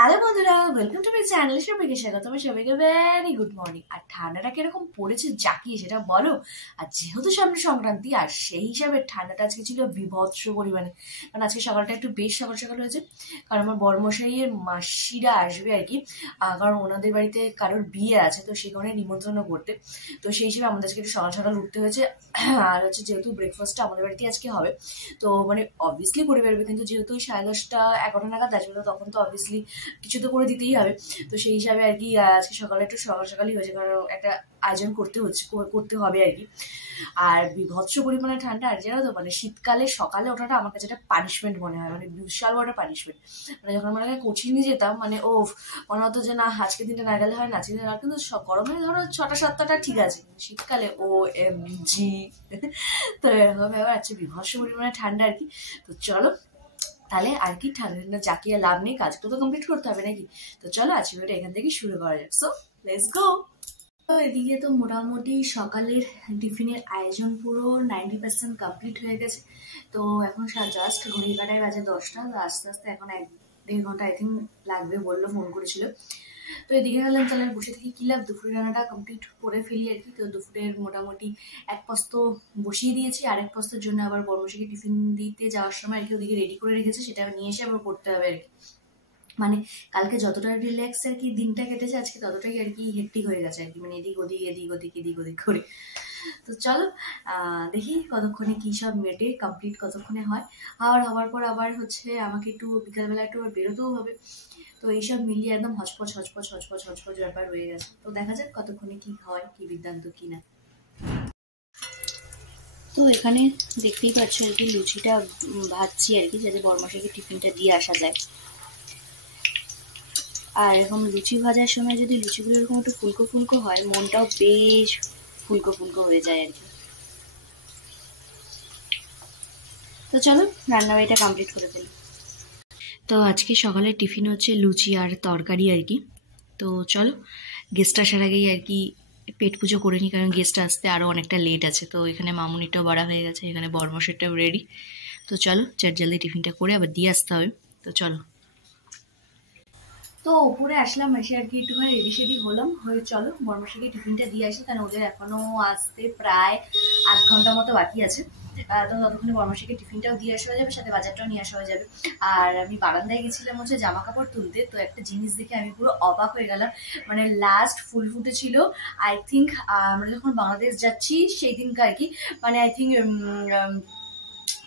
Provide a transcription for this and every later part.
Hello বন্ধুরা, welcome to my channel. সবাইকে স্বাগত। সবাইকে ভেরি গুড মর্নিং। আর ঠান্ডাটা কিরকম পড়েছে জাকিয়ে সেটা বলো। আর যেহেতু সামনে সংক্রান্তি, আর সেই হিসাবে ঠান্ডাটা আজকে ছিল বিভৎস পরিমাণে। কারণ আজকে সকালটা একটু বেশ সকাল সকাল হয়েছে, কারণ আমার বড়মশাইয়ের মাসিরা আসবে আর কি। কারণ ওনাদের বাড়িতে কারোর বিয়ে আছে, তো সেই কারণে নিমন্ত্রণ করতে। তো সেই হিসেবে আমাদের আজকে একটু সকাল সকাল উঠতে হয়েছে। আর হচ্ছে যেহেতু ব্রেকফাস্টটা আমাদের বাড়িতে আজকে হবে, তো মানে অবভিয়াসলি করে বেরোবে, কিন্তু যেহেতু 10:30 11টা নাগাদ আসবে, তো তখন তো অবভিয়াসলি কিছু তো করে দিতেই হবে। তো সেই হিসাবে আর কি আজকে সকালে একটু সকাল সকালই হয়েছে, কারণ একটা আয়োজন করতে হবে আর কি। আর বিভৎস পরিমাণে ঠান্ডা। আর জানো তো, মানে শীতকালে সকালে ওঠাটা আমার কাছে একটা পানিশমেন্ট মনে হয়, মানে বিশাল বড় পানিশমেন্ট। মানে যখন আমরা কোচিং নিয়ে যেতাম, মানে মনে হতো যে না, আজকের দিনটা না গেলে হয় না, আজকে দিনটা। কিন্তু গরমে ধরো 6টা 7টা ঠিক আছে, শীতকালে জি। তো এরকম ব্যাপার আছে, বিভৎস পরিমাণে ঠান্ডা আর কি। তো চলো তাহলে আর কি, ঠান্ডা জাকিয়ে লাভ নেই, কাজটা তো কমপ্লিট করতে হবে নাকি। তো চলো আজকে ওটা এখান থেকে শুরু করা যাক। So let's go. তো এদিকে তো মোটামুটি সকালের টিফিনের আয়োজন পুরো 90% কমপ্লিট হয়ে গেছে। তো এখন জাস্ট ঘড়ি কাটায় বাজে 10টা। তো আস্তে আস্তে এখন 1-1.5 ঘন্টা আই থিঙ্ক লাগবে বললো, ফোন করেছিল। তো এদিকে গেলাম, তাহলে বসে থেকে কি লাভ, দুপুরের রান্নাটা কমপ্লিট করে ফেলি আর কি। তো দুপুরের মোটামুটি এক পস্ত বসিয়ে দিয়েছি, আরেক পস্তের জন্য আবার বড়মশাইকে টিফিন দিতে যাওয়ার সময় আর কি ওদিকে রেডি করে রেখেছে, সেটা নিয়ে এসে আবার করতে হবে আর কি। মানে কালকে যতটা রিল্যাক্স আর কি দিনটা কেটেছে, আজকে ততটাই আর কি হেক্টিক হয়ে গেছে আর কি, মানে এদিক ওদিক এদিক ওদিক এদিক ওদিক করে। তো চলো দেখি কতক্ষণে কি সব মেটে কমপ্লিট কতক্ষণে হয়। আর হওয়ার পর আবার হচ্ছে আমাকে একটু বিকালবেলা একটু আবার বেরোতেও হবে। তো এইসব মিলিয়ে একদম হচপচ হচপচ হচপচ হচপচ ব্যাপার হয়ে গেছে। তো দেখা যাক কতক্ষণে কি হয়, কি বৃত্তান্ত কি না। তো এখানে দেখতেই পাচ্ছ আর কি, লুচিটা ভাজছি আর কি, যাতে বড়মশাইকে টিফিনটা দিয়ে আসা যায়। আর এরকম লুচি ভাজার সময় যদি লুচিগুলো এরকম একটু ফুলকো ফুলকো হয়, মনটাও বেশ ফুলকো ফুলকো হয়ে যায় আর কি। তো চলো রান্নাবাড়িটা কমপ্লিট করে ফেলি। তো আজকে সকালে টিফিন হচ্ছে লুচি আর তরকারি আর কি। তো চলো গেস্ট আসার আগেই আর কি পেট পুজো করে নিই, কারণ গেস্ট আসতে আরও অনেকটা লেট আছে। তো এখানে মামুনিটাও বাড়া হয়ে গেছে, এখানে বড়মশাইটাও রেডি। তো চলো চার জলদি টিফিনটা করে আবার দিয়ে আসতে হবে। তো চলো। তো উপরে আসলাম, এসে আর কি একটুখানি রেডি সেডি হলাম, হয়ে চলো বড়মশাইকে টিফিনটা দিয়ে আসি, কারণ ওদের এখনো আসতে প্রায় 8 ঘন্টা মতো বাকি আছে। তো ততক্ষণে বড়মশাইকে টিফিনটাও দিয়ে আসা হয়ে যাবে, সাথে বাজারটাও নিয়ে আসা হয়ে যাবে। আর আমি বারান্দায় গেছিলাম হচ্ছে জামা কাপড় তুলতে, তো একটা জিনিস দেখে আমি পুরো অবাক হয়ে গেলাম। মানে লাস্ট ফুল ফুটেছিল আই থিঙ্ক আমরা যখন বাংলাদেশ যাচ্ছি সেই দিনকে আর কি, মানে আই থিঙ্ক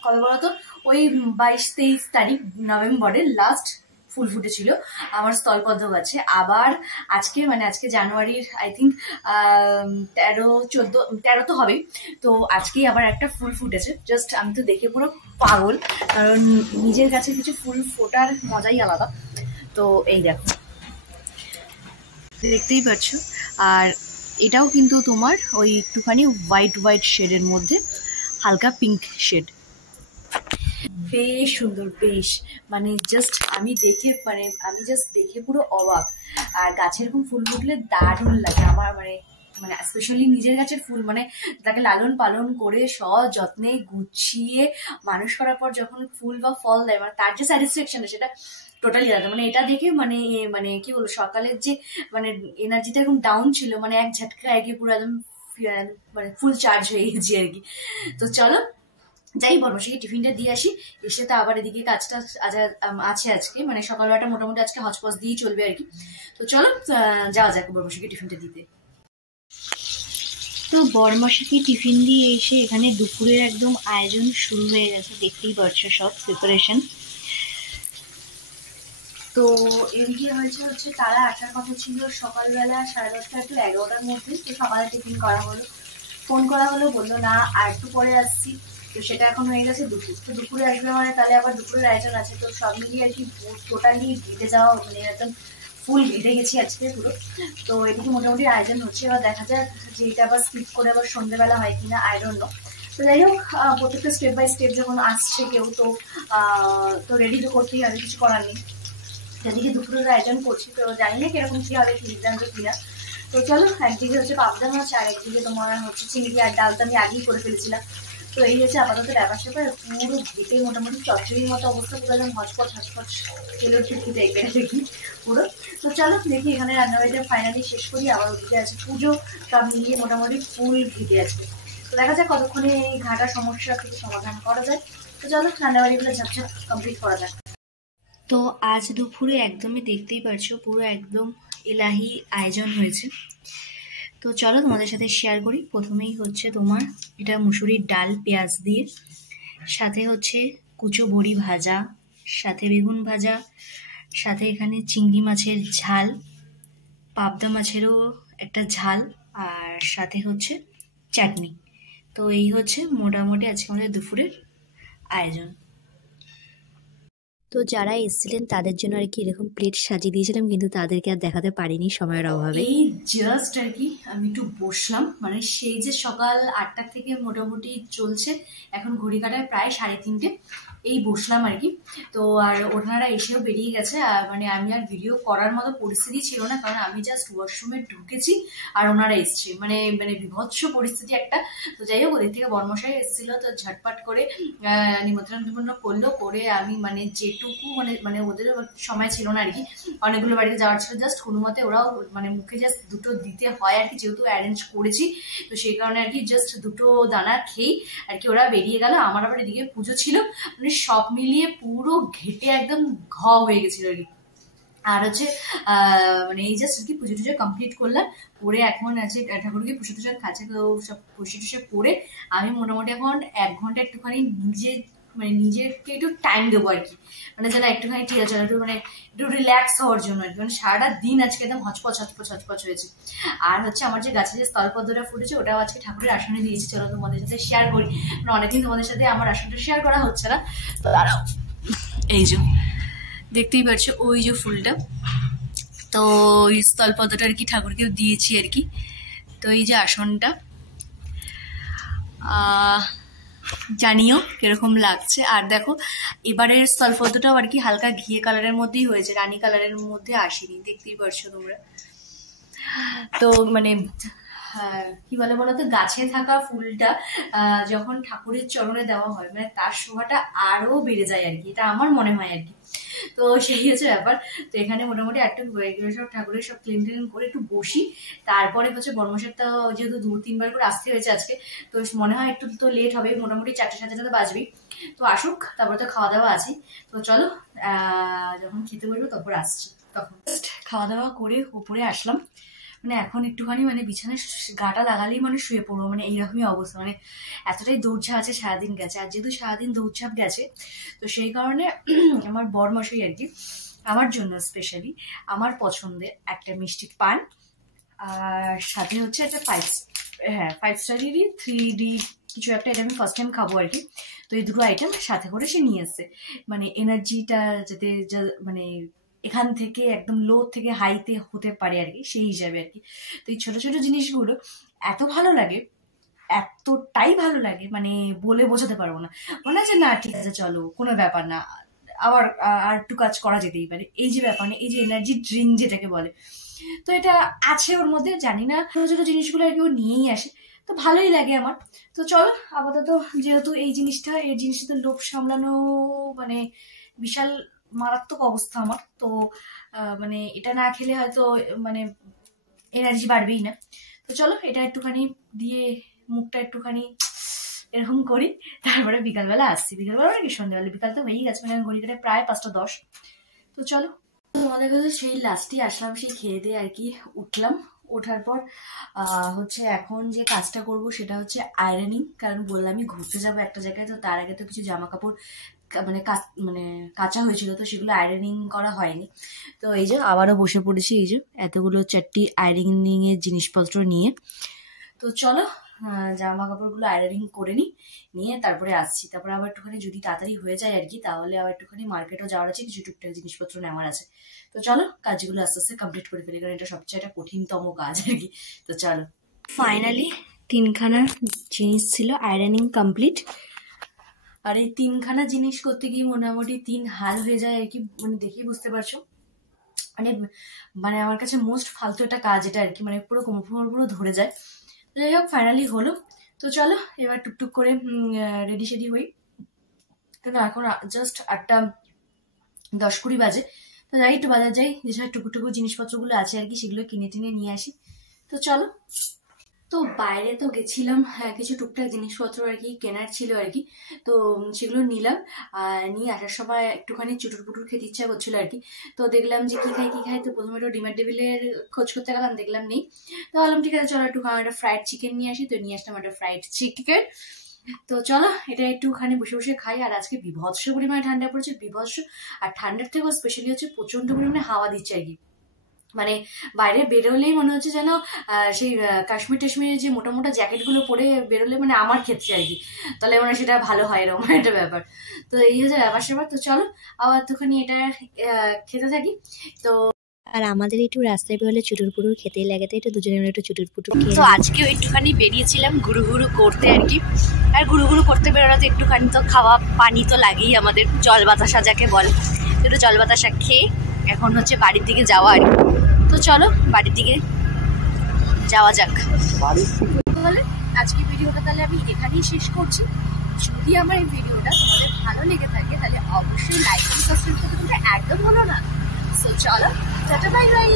কবে বলতো, ওই 22-23 তারিখ নভেম্বরের লাস্ট ফুল ফুটেছিল আমার স্থলপদ্ম গাছে। আবার আজকে মানে আজকে জানুয়ারির আই থিঙ্ক 13-14 তো হবেই। তো আজকেই আবার একটা ফুল ফুটেছে। জাস্ট আমি তো দেখে পুরো পাগল, কারণ নিজের কাছে কিছু ফুল ফোটার মজাই আলাদা। তো এই দেখো, দেখতেই পাচ্ছ। আর এটাও কিন্তু তোমার ওই একটুখানি হোয়াইট হোয়াইট শেডের মধ্যে, হালকা পিঙ্ক শেড, বেশ সুন্দর বেশ। মানে জাস্ট আমি দেখে পুরো অবাক। আর গাছে এরকম ফুল ফুটলে দারুণ লাগে আমার, মানে মানে স্পেশালি নিজের গাছের ফুল, মানে তাকে লালন পালন করে সযত্নে গুছিয়ে মানুষ করার পর যখন ফুল বা ফল দেয়, মানে তার যে স্যাটিসফ্যাকশন সেটা টোটালি আলাদা। মানে এটা দেখে মানে মানে কি বলবো, সকালের যে মানে এনার্জিটা এরকম ডাউন ছিল, মানে এক ঝটকা একে পুরো একদম মানে ফুল চার্জ হয়ে গেছি আর কি। তো চলো যাই বড়মশাইকে টিফিনটা দিয়ে আসি, এসে তো আবার এদিকে কাজটা আছে আজকে, মানে সকালবেলাটা মোটামুটি আজকে হচপচ দিয়েই চলবে আর কি। তো চলো যাওয়া যাক বড়মশাইকে টিফিনটা দিতে। তো বড়মশাইকে টিফিন দিয়ে এসে এখানে দুপুরের একদম আয়োজন শুরু হয়ে গেছে, দেখতেই পাচ্ছ সব প্রিপারেশন। তো এদিকে হচ্ছে তারা আসার কথা ছিল সকালবেলা 10:30-11টার মধ্যে। তো সকালে টিফিন করা হলো, ফোন করা হলো, বললো না আর একটু পরে আসছি। তো সেটা এখন হয়ে গেছে দুপুর। তো দুপুরে আসবে মানে তাহলে আবার দুপুরের আয়োজন আছে। তো সব মিলিয়ে আর কি টোটালি ঘেটে যাওয়া, মানে একদম ফুল ঘেটে গেছি আজকে পুরো। তো এদিকে মোটামুটি আয়োজন হচ্ছে, এবার দেখা যাক যে এটা আবার স্কিপ করে আবার সন্ধ্যেবেলা হয় কিনা, আই ডোন্ট নো। তো যাই হোক, প্রত্যেকটা স্টেপ বাই স্টেপ যখন আসছে কেউ, তো রেডি তো করতেই হবে, কিছু করার নেই। যেদিকে দুপুরের আয়োজন করছি, তো জানি না কিরকম কি হবে, কি সিদ্ধান্ত কিনা। তো চলো, একদিকে হচ্ছে পাবদা মাছ আর একদিকে তোমার হচ্ছে চিংড়ি আর ডাল, তো আমি আগেই করে ফেলেছিলাম। তো এই হচ্ছে আপাতত ব্যাপার স্যাপার। পুরো ঘেটে মোটামুটি চচ্চড়ির মতো অবস্থা, পুরো একদম হচপচ হচপচ তেলের টুকি টাইপের দেখি পুরো। তো চলো দেখি এখানে রান্নাবাড়িটা ফাইনালি শেষ করি। আবার ওদিকে আছে পুজো, সব মিলিয়ে মোটামুটি ফুল ঘেটে আছে। তো দেখা যাক কতক্ষণে এই ঘাটা সমস্যা থেকে সমাধান করা যায়। তো চলো রান্নাবাড়িগুলো ঝপঝপ কমপ্লিট করা যাক। তো আজ দুপুরে একদমই দেখতেই পারছো পুরো একদম এলাহি আয়োজন হয়েছে। তো চলো তোমাদের সাথে শেয়ার করি। প্রথমেই হচ্ছে তোমার এটা মুসুরির ডাল পেঁয়াজ দিয়ে, সাথে হচ্ছে কুচো বড়ি ভাজা, সাথে বেগুন ভাজা, সাথে এখানে চিংড়ি মাছের ঝাল, পাবদা মাছেরও একটা ঝাল, আর সাথে হচ্ছে চাটনি। তো এই হচ্ছে মোটামুটি আজকে আমাদের দুপুরের আয়োজন। তো যারা এসেছিলেন তাদের জন্য আর কি এরকম প্লেট সাজিয়ে দিয়েছিলাম, কিন্তু তাদেরকে আর দেখাতে পারিনি সময়ের অভাবে। এই জাস্ট আর কি আমি একটু বসলাম, মানে সেই যে সকাল 8টা থেকে মোটামুটি চলছে, এখন ঘড়ি কাটায় প্রায় 3:30, এই বসলাম আর কি। তো আর ওনারা এসেও বেরিয়ে গেছে, মানে আমি আর ভিডিও করার মতো পরিস্থিতি ছিল না, কারণ আমি জাস্ট ওয়াশরুমে ঢুকেছি আর ওনারা এসছে, মানে মানে বিভৎস পরিস্থিতি একটা। তো যাই হোক, ওদের থেকে বর্মশাই এসেছিল, তো ঝটপট করে নিমন্ত্রণ করলো, করে আমি মানে যেটুকু মানে মানে ওদের সময় ছিল না আর কি, অনেকগুলো বাড়িতে যাওয়ার ছিল, জাস্ট কোনো মতে ওরাও মানে মুখে জাস্ট দুটো দিতে হয় আর কি, যেহেতু অ্যারেঞ্জ করেছি। তো সেই কারণে আর কি জাস্ট দুটো দানা খেয়েই আর কি ওরা বেরিয়ে গেল। আমার আবার এদিকে পুজো ছিল, মানে সব মিলিয়ে পুরো ঘেটে একদম হয়ে গেছিল আর কি। আর হচ্ছে মানে এই জাস্ট আর কি পুজো টুজো কমপ্লিট করলাম, করে এখন আছে ঠাকুরকে পুষে টুষে খাচ্ছে, তো সব পুষে টুষে করে আমি মোটামুটি এখন 1 ঘন্টা একটুখানি মানে নিজেকে একটু টাইম দেবো আর কি, মানে যেন একটুখানি ঠিক আছে, একটু মানে একটু রিল্যাক্স হওয়ার জন্য আর কি। মানে সারাটা দিন আজকে একদম হচপচ হচপচ হচপচ হয়েছে। আর হচ্ছে আমার যে গাছে যে স্থলপদ্মটা ফুটেছে, ওটাও আজকে ঠাকুরের আসনে দিয়েছি, চলো তোমাদের সাথে শেয়ার করি। মানে অনেকদিন তোমাদের সাথে আমার আসনটা শেয়ার করা হচ্ছে না, তো দাঁড়াও। এই যে দেখতেই পাচ্ছ ওই যে ফুলটা, তো ওই স্থলপদ্মটা আর কি ঠাকুরকেও দিয়েছি আর কি। তো এই যে আসনটা, জানিও কিরকম লাগছে। আর দেখো এবারের স্থলপদ্মটাও আর কি হালকা ঘিয়ে কালারের মধ্যেই হয়েছে, রানী কালারের মধ্যে আসেনি, দেখতেই পারছো তোমরা। তো মানে কি বলে বলতো, গাছে থাকা ফুলটা যখন ঠাকুরের চরণে দেওয়া হয়, মানে তার শোভাটা আরো বেড়ে যায় আর কি, এটা আমার মনে হয় আর কি। তো সেই হচ্ছে ব্যাপার। তো এখানে মোটামুটি একটু সব ঠাকুরের সব ক্লিন ক্লিন করে একটু বসি, তারপরে হচ্ছে বর্মশারটা যেহেতু 2-3 বার করে আসতে হয়েছে আজকে, তো মনে হয় একটু তো লেট হবে, মোটামুটি 4:30 বাজবেই। তো আসুক, তারপরে তো খাওয়া দাওয়া আছে। তো চলো যখন খেতে বলবো তারপর আসছি, তখন খাওয়া দাওয়া করে উপরে আসলাম। মানে এখন একটুখানি মানে বিছানায় গাটা লাগালেই মানে শুয়ে পড়বো, মানে এইরকমই অবস্থা, মানে এতটাই দৌড়ঝাঁপ আছে সারাদিন গেছে। আর যেহেতু সারাদিন দৌড়ঝাঁপ গেছে, তো সেই কারণে আমার বরমশাই আর কি আমার জন্য স্পেশালি আমার পছন্দের একটা মিষ্টি পান, আর সাথে হচ্ছে একটা 5 স্টারেরই 3D কিছু একটা, এটা আমি ফার্স্ট টাইম খাবো আর কি। তো এই দুটো আইটেম সাথে করে সে নিয়ে এসছে, মানে এনার্জিটা যাতে মানে এখান থেকে একদম লো থেকে হাইতে হতে পারে আর কি, সেই হিসাবে আর কি। তো এই ছোট ছোট জিনিসগুলো এত ভালো লাগে, এতটাই ভালো লাগে, মানে বলে বোঝাতে পারবো না। মনে হয় যে না ঠিক আছে চলো কোনো ব্যাপার না, আবার আর একটু কাজ করা যেতেই পারে, এই যে ব্যাপার না, এই যে এনার্জি ড্রিঙ্ক যেটাকে বলে, তো এটা আছে ওর মধ্যে। জানি না ছোট ছোট জিনিসগুলো আর কি ও নিয়েই আসে, তো ভালোই লাগে আমার। তো চলো আপাতত যেহেতু এই জিনিসটা, এই জিনিসটা লোভ সামলানো মানে বিশাল মারাত্মক অবস্থা আমার, তো মানে এটা না খেলে হয়তো মানে এনার্জি বাড়বেই না। তো চলো এটা একটুখানি দিয়ে মুখটা একটুখানি এরকম করি, তারপরে বিকালবেলা আসছি। বিকালবেলা নাকি সন্ধ্যাবেলা, বিকাল তো হয়েই গেছে, মানে ঘড়ি কাটে প্রায় 5:10। তো চলো তোমাদের কাছে সেই লাস্টে আসলাম, সেই খেয়ে দিয়ে আর কি উঠলাম। ওঠার পর হচ্ছে এখন যে কাজটা করব সেটা হচ্ছে আয়রনিং, কারণ বললামই ঘুরতে যাবো একটা জায়গায়, তো তার আগে তো কিছু জামা কাপড় মানে কাঁচা হয়েছিল, তো সেগুলো আয়রনিং করা হয়নি। তো এই যে আবারও বসে পড়েছি, এই যে এতগুলো 4টি আয়রনিং এর জিনিসপত্র নিয়ে। তো চলো জামা কাপড়গুলো আয়রনিং করে নিয়ে তারপরে আসছি। তারপরে আবার একটুখানি যদি তাড়াতাড়ি হয়ে যায় আর কি, তাহলে আবার একটুখানি মার্কেটও যাওয়ার আছে, কিছু টুকটাক জিনিসপত্র নেওয়ার আছে। তো চলো কাজগুলো আস্তে আস্তে কমপ্লিট করে ফেলি, কারণ এটা সবচেয়ে একটা কঠিনতম কাজ আর কি। তো চলো ফাইনালি 3খানা জিনিস ছিল আয়রনিং কমপ্লিট। আর এই 3খানা জিনিস করতে গিয়ে মোটামুটি 3 হাল হয়ে যায় আর কি, মানে দেখেই বুঝতে পারছো। মানে মানে আমার কাছে মোস্ট ফালতু একটা কাজ এটা আর কি, মানে পুরো কোমর পুরো ধরে যায়। যাই হোক ফাইনালি হলো। তো চলো এবার টুকটুক করে রেডি সেডি হই, কেন এখন জাস্ট 8:10-20 বাজে। তো যাই একটু বাজার যাই, যেসব টুকুটুকু জিনিসপত্রগুলো আছে আর কি সেগুলো কিনে টিনে নিয়ে আসি। তো চলো। তো বাইরে তো গেছিলাম, কিছু টুকটাক জিনিসপত্র আর কি কেনার ছিল আর কি, তো সেগুলো নিলাম। আর নিয়ে আসার সময় একটুখানি চুটুর পুটুর খেতে ইচ্ছা করছিল আর কি। তো দেখলাম যে কি খাই, তো প্রথমে একটু ডিমার টেবিলের খোঁজ করতে গেলাম, দেখলাম নেই। তো ভাবলাম ঠিক আছে চলো একটু একটা ফ্রাইড চিকেন নিয়ে আসি। তো নিয়ে আসলাম একটা ফ্রাইড চিকেন। তো চলো এটা একটুখানি বসে বসে খাই। আর আজকে বিভৎস পরিমাণে ঠান্ডা পড়েছে, বিভৎস। আর ঠান্ডার থেকেও স্পেশালি হচ্ছে প্রচন্ড পরিমাণে হাওয়া দিচ্ছে আর কি, মানে বাইরে বেরোলেই মনে হচ্ছে যেন সেই কাশ্মীর টাশ্মীরের যে মোটা মোটা জ্যাকেটগুলো পরে বেরোলে, মানে আমার ক্ষেত্রে আর কি, তাহলে মানে সেটা ভালো হয় এরকম একটা ব্যাপার। তো এই হচ্ছে ব্যাপার স্যাপার। তো চলো আবার একটুখানি এটা খেতে থাকি। তো আর আমাদের একটু রাস্তায় বেরোলে চুটুর পুটুর খেতেই লাগে, তাই একটু দুজনে মিলে একটু চুটুর পুটুর খেয়ে তো আজকেও একটুখানি বেরিয়েছিলাম ঘুরু ঘুরু করতে আর কি। আর ঘুরু ঘুরু করতে বেরোতে একটুখানি তো খাওয়া পানি তো লাগেই আমাদের, জল বাতাসা যাকে বলে। একটু জল বাতাসা খেয়ে এখন হচ্ছে বাড়ির দিকে যাওয়া আর কি। তো চলো বাড়ির দিকে যাওয়া যাক। তাহলে আজকের ভিডিওটা তাহলে আমি এখানেই শেষ করছি। যদি আমার এই ভিডিওটা তোমাদের ভালো লেগে থাকে তাহলে অবশ্যই লাইক এবং সাবস্ক্রাইব করতে তোমরা একদম ভুলো না। সো চলো, টাটা বাই বাই।